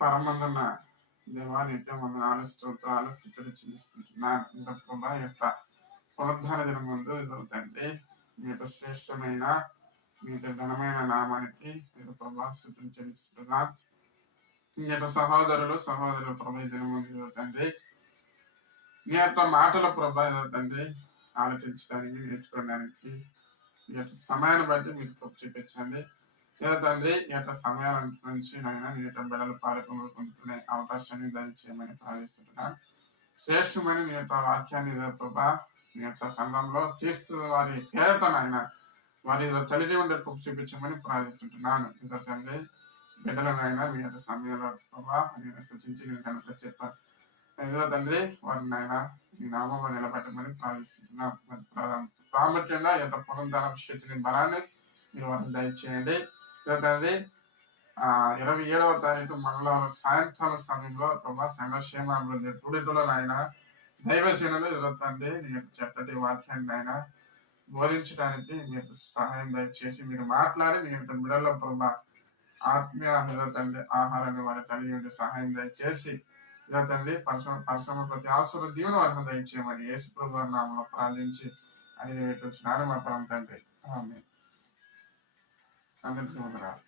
పరమందున్న దేవా నిత్యం వందనాలు స్తోత్రాలు స్థుతులు చెల్లిస్తుంటున్నాను. ఇంకా ప్రభా యొక్క పునరుద్ధాన దినం ముందు ఇదో తండ్రి మీ యొక్క శ్రేష్టమైన మీ యొక్క ఘనమైన నామానికి మీరు ప్రభా స్థుతులు చెల్లిస్తున్నాను. మీ యొక్క సహోదరులు ప్రభా ఈ దినం ముందు ఇదో తండ్రి మీ యొక్క మాటల ప్రభా ఇదో తండ్రి ఆలోచించడానికి నేర్చుకోవడానికి మీ యొక్క సమయాన్ని బట్టి మీరు చూపించండి. ఏదో తండ్రి ఈ యొక్క సమయాల నుంచి నైనా నీ యొక్క బిడ్డలు పాల్గొనుకునే అవకాశాన్ని దయచేయమని ప్రార్థిస్తున్నాను. శ్రేష్టమని నీ యొక్క వాక్యాన్ని ప్రభా నీ యొక్క సంఘంలో క్రీస్తు వారి పేరటనైనా వారి కలిగి ఉండే చూపించమని ప్రార్థిస్తుంటున్నాను. ఇదో తండ్రి బిడ్డలనైనా మీ యొక్క సమయంలో ప్రభా నేను సూచించి నేను కనుక చెప్పాను. ఇదో తండ్రి వారినైనా మీ నామంలో నిలబెట్టమని ప్రార్థిస్తున్నాం. ప్రాముఖ్యంగా ఈ యొక్క పునరుద్ధాన శక్తిని బలాన్ని మీరు వారిని దయచేయండి. తండ్రి 27వ తారీఖు మంగళవారం సాయంత్రాల సమయంలో ప్రభా సంఘక్షేమాభివృద్ధి గుడిలో ఆయన దైవజనులు తండ్రి నీ యొక్క చక్కటి వాక్యాన్ని ఆయన బోధించడానికి మీకు సహాయం దయచేసి మీరు మాట్లాడి మీ యొక్క బిడ్డల్లో ప్రభా ఆత్మీయ తండ్రి ఆహారాన్ని వారి కలిగి ఉండి సహాయం దయచేసి తండ్రి పరిశ్రమ ప్రతి ఆసుర దీవెన వారిని దయచేయమని యేసు ప్రభు నామంలో ప్రార్థించి అని వచ్చినారు మా పరం తండ్రి. అందరికీ వందనాలు.